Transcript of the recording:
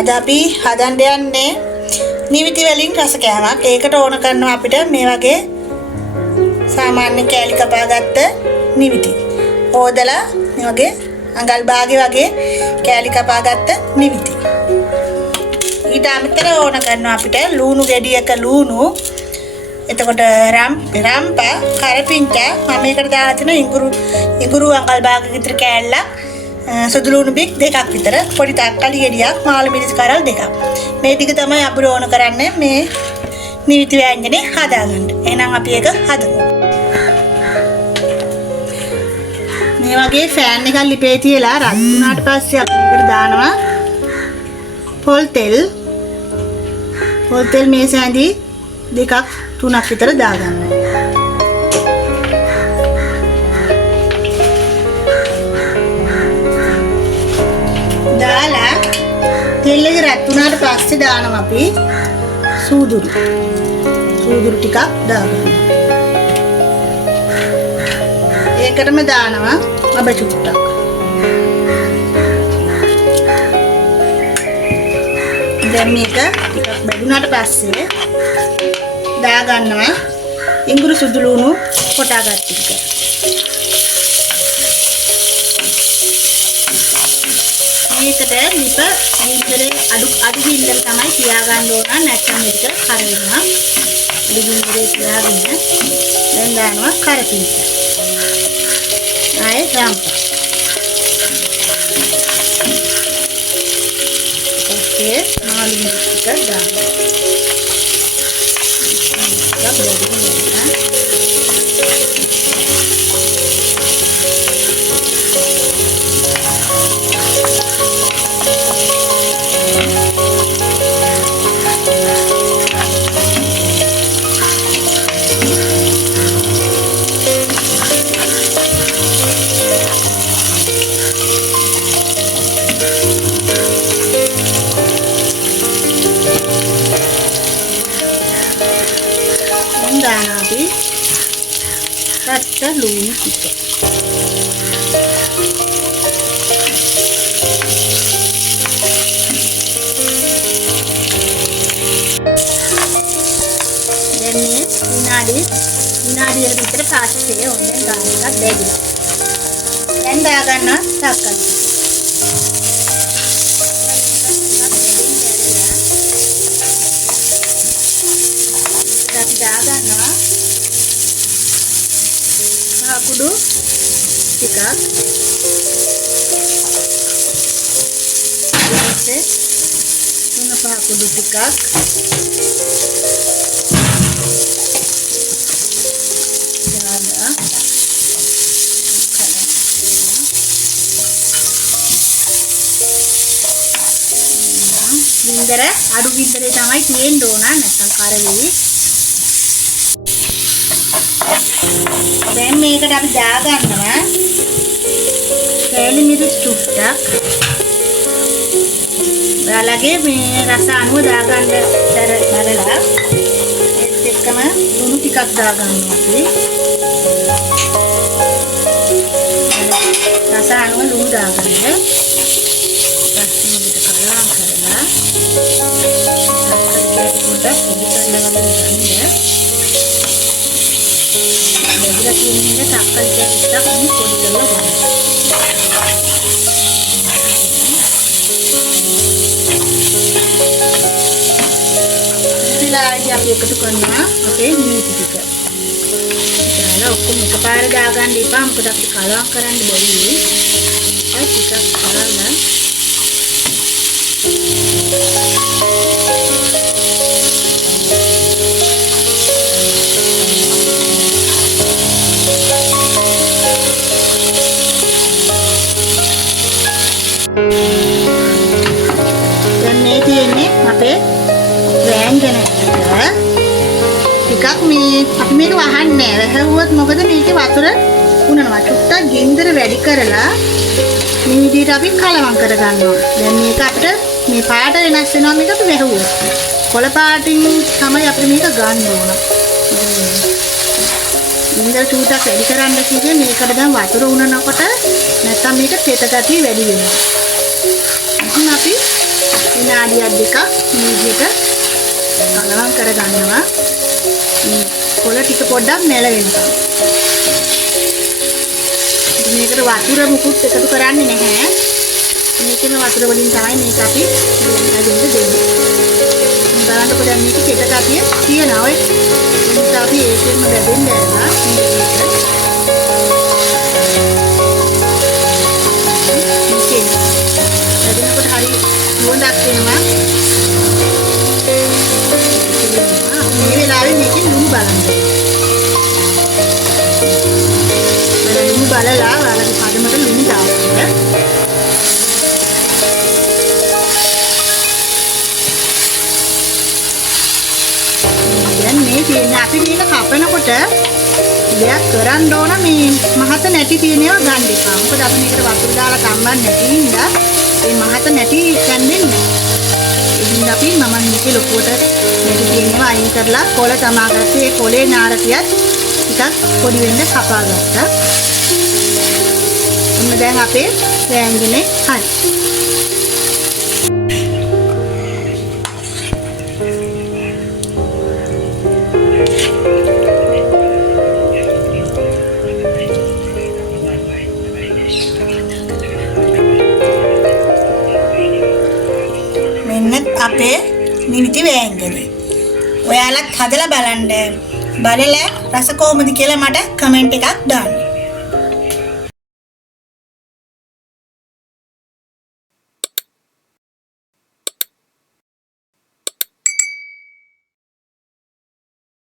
අද අපි හදන්න යන්නේ නිවිති වලින් රස කෑමක්. ඒකට ඕන කරනවා අපිට මේ වගේ සාමාන්‍ය කෑලි කපාගත්ත නිවිති. හොදලා මේ වගේ අඟල් භාගේ වගේ කෑලි කපාගත්ත නිවිති. ඊට අමතරව ඕන කරනවා අපිට ලුණු ගෙඩියක ලුණු, එතකොට රම්ප කරපිංචා මම මේකට දාලා තියෙන ඉඟුරු අඟල් භාගයක විතර කෑල්ලක්, සුදු ලුණු බික් දෙකක් විතර, පොඩි තක්කලි ගෙඩියක්, මාළු මිරිස් කරල් දෙකක්. මේ ටික තමයි අපිට ඕන කරන්නේ මේ නිවිති ව්‍යංජනේ හදාගන්න. එහෙනම් අපි ඒක හදමු. මේ වගේ ෆෑන් එකක් ලිපේ තියලා රත් වුණාට පස්සේ අපි මේකට දානවා පොල් තෙල්. පොල් තෙල් මේ සැඳි දෙකක් තුනක් විතර දාගන්න. දාලා තෙල් එක රත් වුණාට පස්සේ දානවා අපි සූදුරු. සූදුරු ටිකක් දාගන්න. ඒකටම දානවා අබ චුට්ටක්. දැන් මේක ටිකක් බැදුනාට පස්සේ දාගන්නවා ඉඟුරු සුදු ලුණු කොටාගත්ත ටික. මේකට ලිප ගින්දරේ අඩු ගින්දර තමයි තියාගන්න ඕන, නැත්නම් මේක කර වෙනවා. අඩු ගින්දරේ තියාගෙන දැන් දානවා කරපිංච. ආයේ රම්ප. ඔකේ මාළු මිරිස් ටික දානවා. Nanti rata lumi kita. Dan ini nadi yang kita pasti orang gak degi. Dan dah kena takkan. දාගන්නවා කුඩු ටිකක්. ඊට තුන පහ කුඩු ටිකක් දාලා ගින්දර අඩු ගින්දරේ තමයි තියෙන්න ඕන, නැත්නම් කරවෙයි. දැන් මේකට අපි දාගන්නවා කෑලි මිරිස් චුට්ටක්. ඔයාලගේ මේ රස අනුව දාගන්න බලලා ඒත් එක්කම ලුණු ටිකක් දාගන්නවා අපි. රස අනුව ලුණු දාගන්න. ඊපස්සේ මේක කලවම් කරලා අපිට පොඩ්ඩක් ඉදිරියට ගන්න. ini takkan kita ini podi කරලා ගන්න. ඊළඟට අපි එකතු කරනවා අපේ නිවිති ටික. දාලා ඔක්කොම එකපාර දාගන්න එපා, මොකද අපිට කලවම් කරන්න බැරි. ඒක ටිකක් කරලා dan මේ තියෙන්නේ අපේ ව්‍යංජන ටිකක්. මේ අපි මේක වහන්නේ නැහැ. වැහුවොත් මොකද මේකේ වතුර උනනවා. චුට්ටක් ගින්දර වැඩි කරලා මේ විදිහට අපි කලවම් කර ගන්නවා. දැන් මේක අපිට මේ පාට වෙනස් වෙනවා. මේක අපි වැහුවොත් කොළ පාටින් තමයි අපිට මේක ගන්න ඕන. ගින්දර චුට්ටක් වැඩි කරන්න කිව්වේ මේකට දැන් වතුර උනනකොට නැත්තම් මේක තෙත ගතිය වැඩි වෙනවා. අපි විනාඩියක් දෙකක් මේ විදිහට කලවම් කරගන්නවා. කොළ ටික පොඩ්ඩක් නැල වෙනවා. මේකට වතුර මුකුත් එකතු කරන්නේ නැහැ. මේකෙම වතුර වලින් තමයි මේක අපි දෙන්න දෙන්නේ. බලන්නකො දැන් මේක කෙට ගතිය තියෙනවා. ඔය මේක අපි ඒකෙන්ම බෙදෙන්න ඇරලා බෙදෙනකොට හරි දුවඳක් එනවා. මේ වෙලාවේ මේකේ ලුණු බලන්න. ලුණු බලලා ඔයාලගේ පදමට ලුණු දාන්න. දැන් මේ තියෙන අපි මේක කපනකොට දෙයක් කරන්න ඕන මේ මහත නැටි තියෙනවා ගන්න එපා. මොකද අපි මේකට වතුර දාලා කම්බන් නැති හින්දා මේ මහත නැටි ගන්නෙන්නේ නැහැ. ඉතින් අපි මම මේකේ ලොකුවට නැටි තියෙනවා අයින් කරලා කොළ තමා ගත්තේ. ඒ කොළේ නාරතියත් ටිකක් පොඩි වෙන්න කපා ගත්තා. ඔන්න දැන් අපේ වෑංජනේ හරි. අපේ නිවිති වෑංජනේ ඔයාලත් හදලා බලන්න. බලලා රස කොහොමද කියලා මට කමෙන්ට් එකක් දාන්න.